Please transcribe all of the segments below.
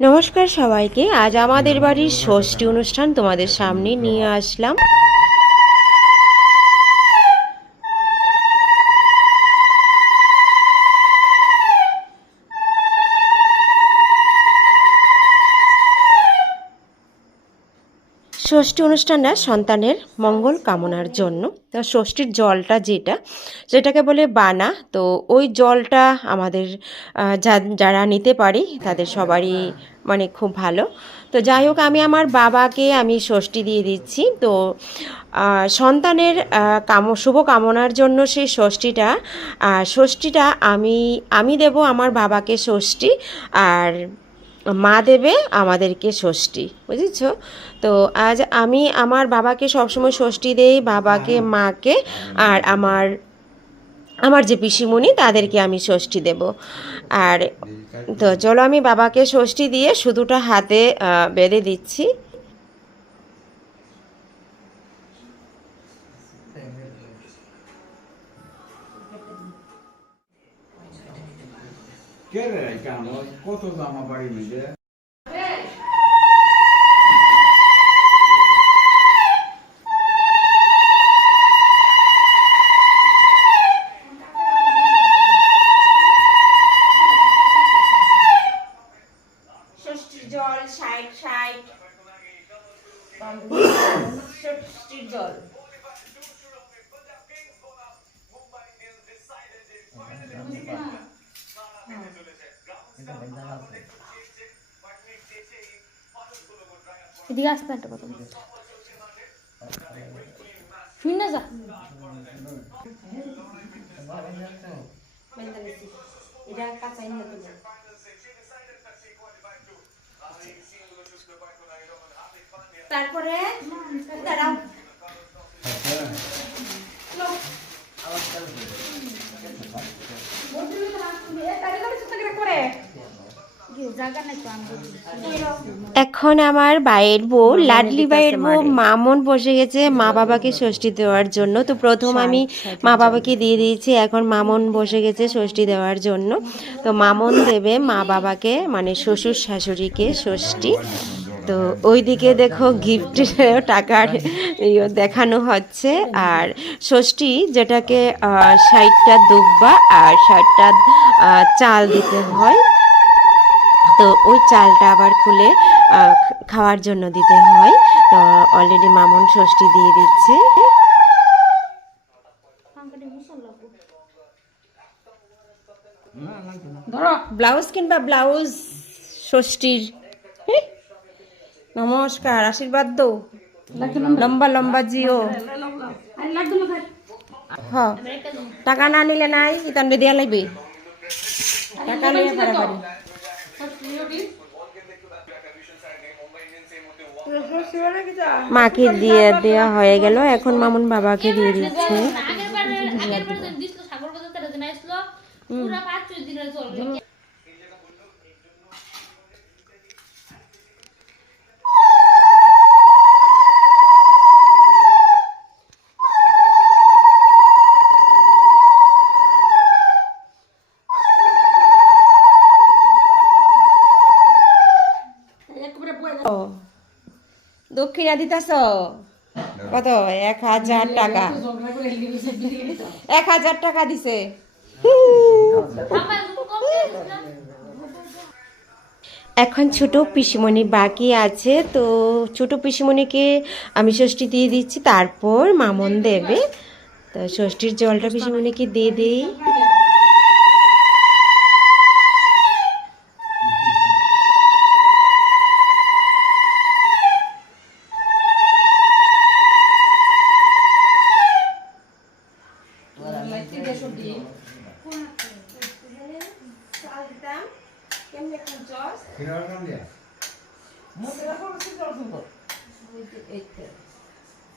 নমস্কার সবাইকে। আজ আমাদের বাড়ির ষষ্ঠী অনুষ্ঠান তোমাদের সামনে নিয়ে আসলাম। ষষ্ঠী অনুষ্ঠানটা সন্তানের মঙ্গল কামনার জন্য। তো ষষ্ঠীর জলটা যেটা যেটাকে বলে বানা। তো ওই জলটা আমাদের যারা নিতে পারি, তাদের সবারই মানে খুব ভালো। তো যাই হোক, আমি আমার বাবাকে আমি ষষ্ঠী দিয়ে দিচ্ছি। তো সন্তানের কাম, শুভ কামনার জন্য সেই ষষ্ঠীটা ষষ্ঠীটা আমি আমি দেব আমার বাবাকে ষষ্ঠী। আর মা দেবে আমাদেরকে ষষ্ঠী বুঝেছ? তো আজ আমি আমার বাবাকে সবসময় ষষ্ঠী দেই বাবাকে মাকে আর আমার আমার যে পিসিমণি তাদেরকে আমি ষষ্ঠী দেব। আর তো চলো আমি বাবাকে ষষ্ঠী দিয়ে শুধুটা হাতে বেঁধে দিচ্ছি। কে রে কত জামা বাড়ি মিলে জল ষাট ষাট জল এদিকে আসতে একটা কথা শুন না যা। এটা কাঁচাই নিয়ে তারপরে দাঁড়াও এখন আমার বাইয়ের বউ লাডলি বাইয়ের বউ মামন বসে গেছে মা বাবাকে ষষ্ঠী দেওয়ার জন্য। তো প্রথম আমি মা বাবাকে দিয়ে দিয়েছি এখন মামন বসে গেছে ষষ্ঠী দেওয়ার জন্য। তো মামন দেবে মা বাবাকে মানে শ্বশুর শাশুড়িকে ষষ্ঠী। তো ওইদিকে দেখো গিফট টাকার ইয়ে দেখানো হচ্ছে। আর ষষ্ঠী যেটাকে ষাটটা দুব্বা আর ষাটটা চাল দিতে হয়। তো ওই চালটা আবার খুলে খাওয়ার জন্য দিতে হয়। তো অলরেডি মামন ষষ্ঠী দিয়ে দিচ্ছে। ব্লাউজ কিনবা, ব্লাউজ ষষ্ঠীর। নমস্কার, আশীর্বাদ দো। লম্বা লম্বা জিও। হ, টাকা না নিলে নাই ইতান দিয়া লাগবে টাকা নিয়ে মাকে দিয়ে দেওয়া হয়ে গেল? এখন মামুন বাবাকে দিয়ে দিচ্ছে। দক্ষিণা দিতেছ? কত? এক হাজার টাকা। এক হাজার টাকা দিছে। এখন ছোট পিসিমণি বাকি আছে, তো ছোট পিসিমণিকে আমি ষষ্ঠী দিয়ে দিচ্ছি, তারপর মামন দেবে। তো ষষ্ঠীর জলটা পিসিমণিকে দিয়ে দিই।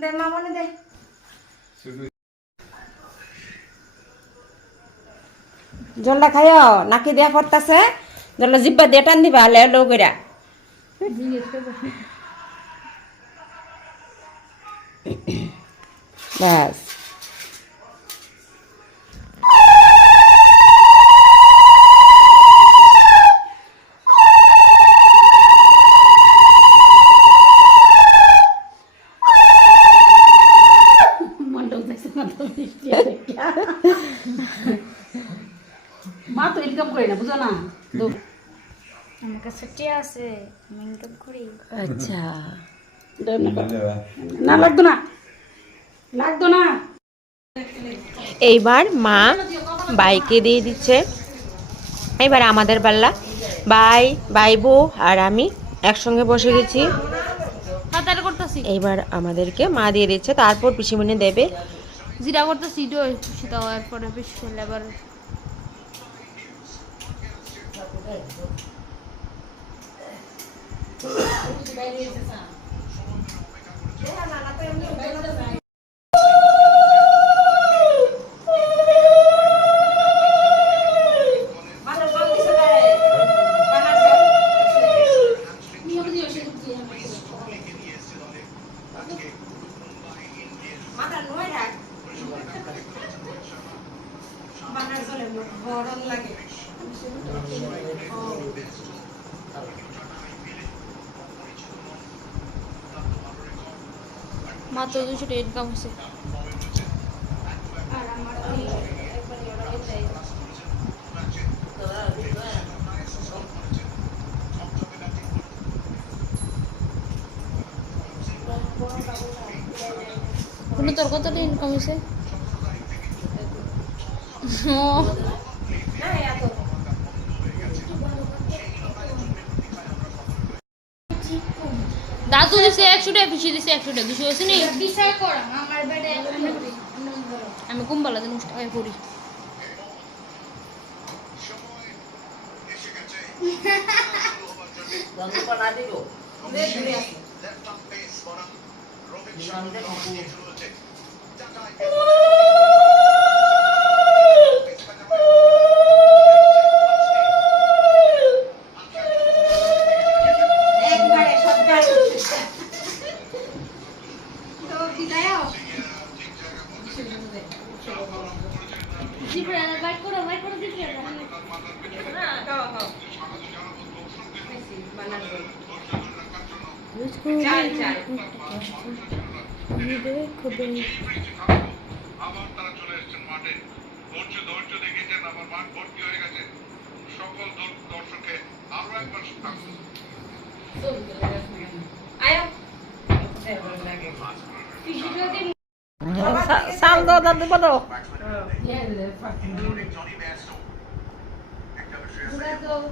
দে মা মনে দে। জলটা খাইও নাকি দেয়া পড়তাছে? জলটা জিব্বা দিয়ে টান দিবা লে লো কইরা। ব্যাস। আছে আমি করি। আচ্ছা। না লাগতো না। লাগতো না। এইবার মা বাইকে দিয়ে দিচ্ছে। এবার আমাদের পাল্লা। বাই বাই বউ আর আমি একসঙ্গে বসে গেছি। করতেছি। এইবার আমাদেরকে মা দিয়ে দিচ্ছে। তারপর পিসিমণি দেবে। জিরা করতেছি সেটা হওয়ার পরে বেশ খেলে আবার মাত্র দুশো টাকা ইনকাম হচ্ছে কোনো তোর কত টাকা ইনকাম হয়েছে? দিছে একশো টাকা পিছিয়ে দিছে একশো টাকা দিছে আছে নি? বিচার করো আমার বেডে আমি কুম্বালা দিন টাকা করি জিবরা আবার তারা চলে এসেছেন মাঠে ধৈর্য ধৈর্য দেখিয়েছেন আবার মাঠ ভর্তি হয়ে গেছে সকল দর্শককে আরও একবার স্বাগত সাল দাও দাদু বলো বাইরেও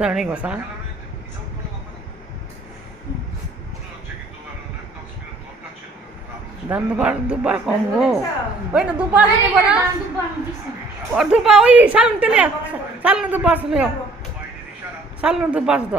तरणी घोषा दाम दुबार दुबार कम हो होइन दुबार पनि बढ्यो दुबा ओइ साल्नु त्यसले साल्नु त बस हो साल्नु त बस त